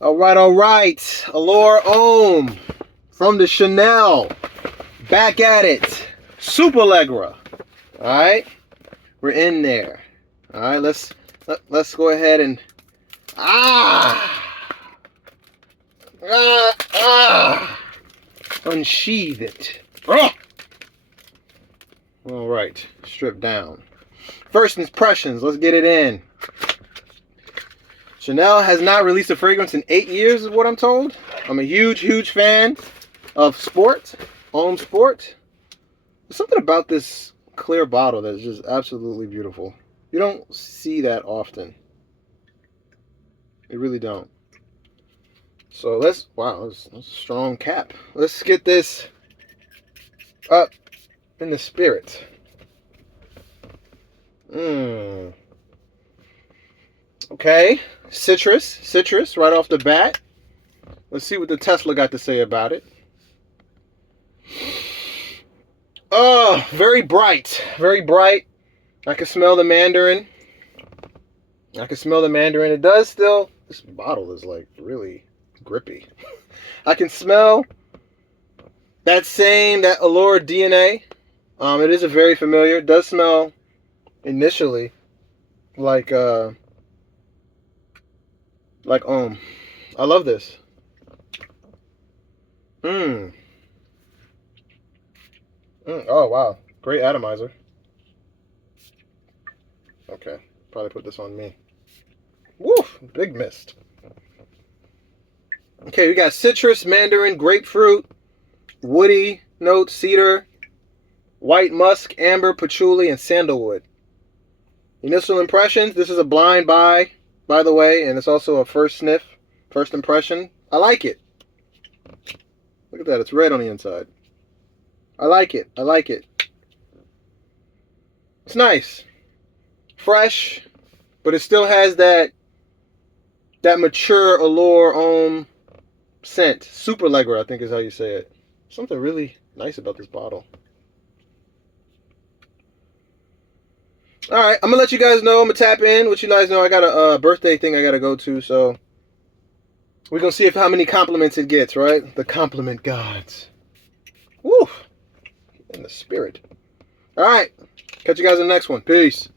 All right. Allure Homme from the Chanel. Back at it. Superleggera. All right. We're in there. All right. Let's go ahead and unsheath it. All right. Strip down. First impressions. Let's get it in. Chanel has not released a fragrance in 8 years, is what I'm told. I'm a huge fan of sport, Homme Sport. There's something about this clear bottle that's just absolutely beautiful. You don't see that often. You really don't. So wow, that's a strong cap. Let's get this up in the spirit. Okay, citrus right off the bat. Let's see what the Tesla got to say about it. Oh, very bright. I can smell the mandarin. It does still. This bottle is like really grippy. I can smell that Allure DNA. It is a very familiar. It does smell initially like Homme. I love this. Oh wow, great atomizer. Okay, probably put this on me. Woof, big mist. Okay, we got citrus, mandarin, grapefruit, woody notes, cedar, white musk, amber, patchouli, and sandalwood. Initial impressions. This is a blind buy, by the way, and it's also a first sniff, first impression. I like it. Look at that, it's red on the inside. I like it. It's nice. Fresh, but it still has that mature Allure Homme scent. Superleggera, I think is how you say it. Something really nice about this bottle. Alright, I'm going to let you guys know. I'm going to tap in. Let you guys know I got a birthday thing I got to go to, so we're going to see how many compliments it gets, right? The compliment gods. Woo! In the spirit. Alright, catch you guys in the next one. Peace.